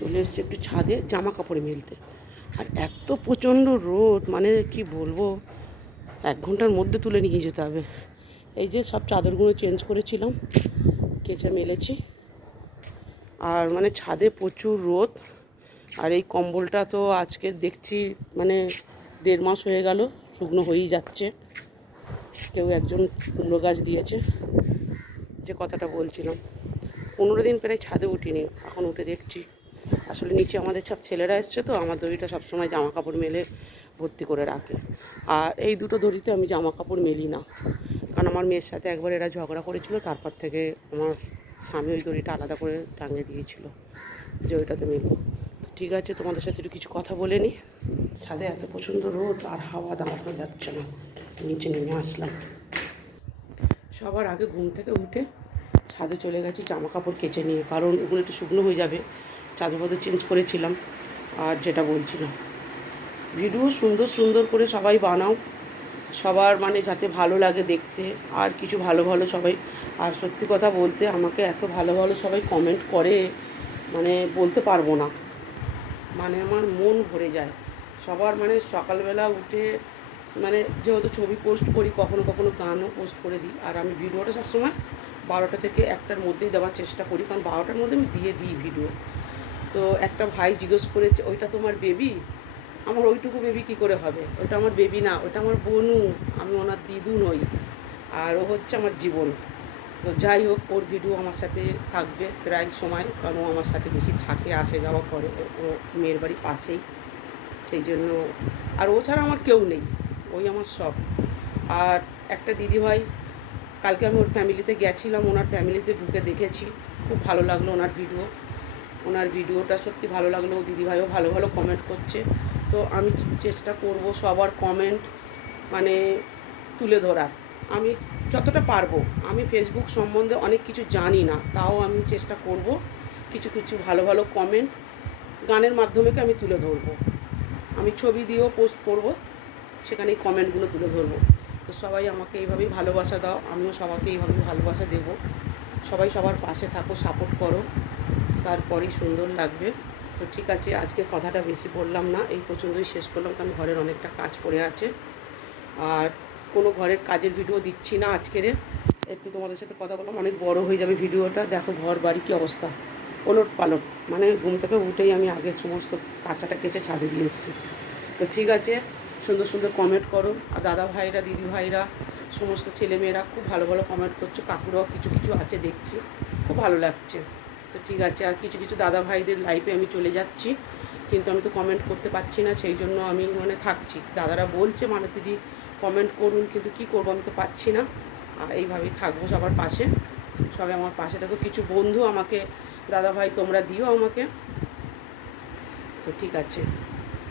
চলে এসেছি একটু ছাদে জামা কাপড় মেলতে। আর এত প্রচণ্ড রোদ, মানে কি বলবো, 1 ঘন্টার মধ্যে তুলে নিয়ে যেতে হবে। এই যে সব চাদরগুলো চেঞ্জ করেছিলাম, কেচে মেলেছি। আর মানে ছাদে প্রচুর রোদ। আর এই কম্বলটা তো আজকে দেখছি মানে 1.5 মাস হয়ে গেল, শুকনো হয়েই যাচ্ছে। কেউ একজন কুমড়ো গাছ দিয়েছে, যে কথাটা বলছিলাম। 15 দিন প্রায় ছাদে উঠিনি, এখন উঠে দেখছি। আসলে নিচে আমাদের সব ছেলেরা এসছে, তো আমার দড়িটা সবসময় জামা কাপড় মেলে ভর্তি করে রাখে। আর এই দুটো দড়িতে আমি জামা কাপড় মেলি না, কারণ আমার মেয়ের সাথে একবার এরা ঝগড়া করেছিল, তারপর থেকে আমার স্বামী ওই দড়িটা আলাদা করে টাঙিয়ে দিয়েছিল যে ওইটাতে মেলবো। ঠিক আছে, তোমাদের সাথে একটু কিছু কথা বলে নিই। ছাদে এত প্রচণ্ড রোদ আর হাওয়া দাঁড়ানো যাচ্ছে না, নিচে নেমে আসলাম। সবার আগে ঘুম থেকে উঠে ছাদে চলে গেছি জামা কাপড় কেচে নিয়ে, কারণ ওগুলো একটু শুকনো হয়ে যাবে। চাদর পাদর চেঞ্জ করেছিলাম। আর যেটা বলছিলাম, ভিডিও সুন্দর সুন্দর করে সবাই বানাও, সবার মানে যাতে ভালো লাগে দেখতে। আর কিছু ভালো ভালো সবাই, আর সত্যি কথা বলতে আমাকে এত ভালো ভালো সবাই কমেন্ট করে, মানে বলতে পারবো না, মানে আমার মন ভরে যায়। সবার মানে সকালবেলা উঠে মানে যেহেতু ছবি পোস্ট করি, কখনো কখনো গানও পোস্ট করে দিই। আর আমি ভিডিওটা সবসময় 12টা থেকে 1টার মধ্যেই দেওয়ার চেষ্টা করি, কারণ 12টার মধ্যে আমি দিয়ে দিই ভিডিও। তো একটা ভাই জিজ্ঞেস করেছে, ওইটা তোমার বেবি? আমার ওইটুকু বেবি কী করে হবে? ওইটা আমার বেবি না, ওইটা আমার বোনু। আমি ওনার দিদু নই, আর ও হচ্ছে আমার জীবন। তো যাই হোক, ওর ভিডিও আমার সাথে থাকবে প্রায় সময়, কারণ ও আমার সাথে বেশি থাকে, আসে যাওয়া করে। ও মেয়ের বাড়ি পাশেই, সেই জন্য। আর ও ছাড়া আমার কেউ নেই, ওই আমার সব। আর একটা দিদিভাই, কালকে আমি ওর ফ্যামিলিতে গেছিলাম, ওনার ফ্যামিলিতে ঢুকে দেখেছি, খুব ভালো লাগলো ওনার ভিডিওটা সত্যি ভালো লাগলো। দিদিভাইও ভালো ভালো কমেন্ট করছে। তো আমি চেষ্টা করব সবার কমেন্ট মানে তুলে ধরার, আমি যতটা পারবো। আমি ফেসবুক সম্বন্ধে অনেক কিছু জানি না, তাও আমি চেষ্টা করব কিছু কিছু ভালো ভালো কমেন্ট গানের মাধ্যমে আমি তুলে ধরবো। আমি ছবি দিয়েও পোস্ট করব, সেখানে এই কমেন্টগুলো তুলে ধরবো। তো সবাই আমাকে এইভাবেই ভালোবাসা দাও, আমিও সবাইকে এইভাবেই ভালোবাসা দেবো। সবাই সবার পাশে থাকো, সাপোর্ট করো, তারপরেই সুন্দর লাগবে। তো ঠিক আছে, আজকে কথাটা বেশি বললাম না, এই পর্যন্তই শেষ করলাম, কারণ ঘরের অনেকটা কাজ পড়ে আছে। আর কোনো ঘরের কাজের ভিডিও দিচ্ছি না আজকের। একটু তোমাদের সাথে কথা বললাম, অনেক বড় হয়ে যাবে ভিডিওটা। দেখো ঘর বাড়ি কী অবস্থা, ওলট পালট, মানে ঘুম থেকে উঠেই আমি আগে সমস্ত কাঁচাটা কেচে ছাদে দিয়ে এসেছি। তো ঠিক আছে, সুন্দর সুন্দর কমেন্ট করো। আর দাদা ভাইরা, দিদি ভাইরা, সমস্ত ছেলেমেয়েরা খুব ভালো ভালো কমেন্ট করছো। কাকুরাও কিছু কিছু আছে দেখছি, খুব ভালো লাগছে। তো ঠিক আছে, আর কিছু কিছু দাদা ভাইদের লাইফে আমি চলে যাচ্ছি, কিন্তু আমি তো কমেন্ট করতে পারছি না, সেই জন্য আমি মানে থাকছি। দাদারা বলছে মানে দিদি কমেন্ট করুন, কিন্তু কী করবো, আমি তো পাচ্ছি না। আর এইভাবেই থাকবো সবার পাশে, সবাই আমার পাশে থাকো। কিছু বন্ধু আমাকে, দাদা ভাই তোমরা দিও আমাকে। তো ঠিক আছে।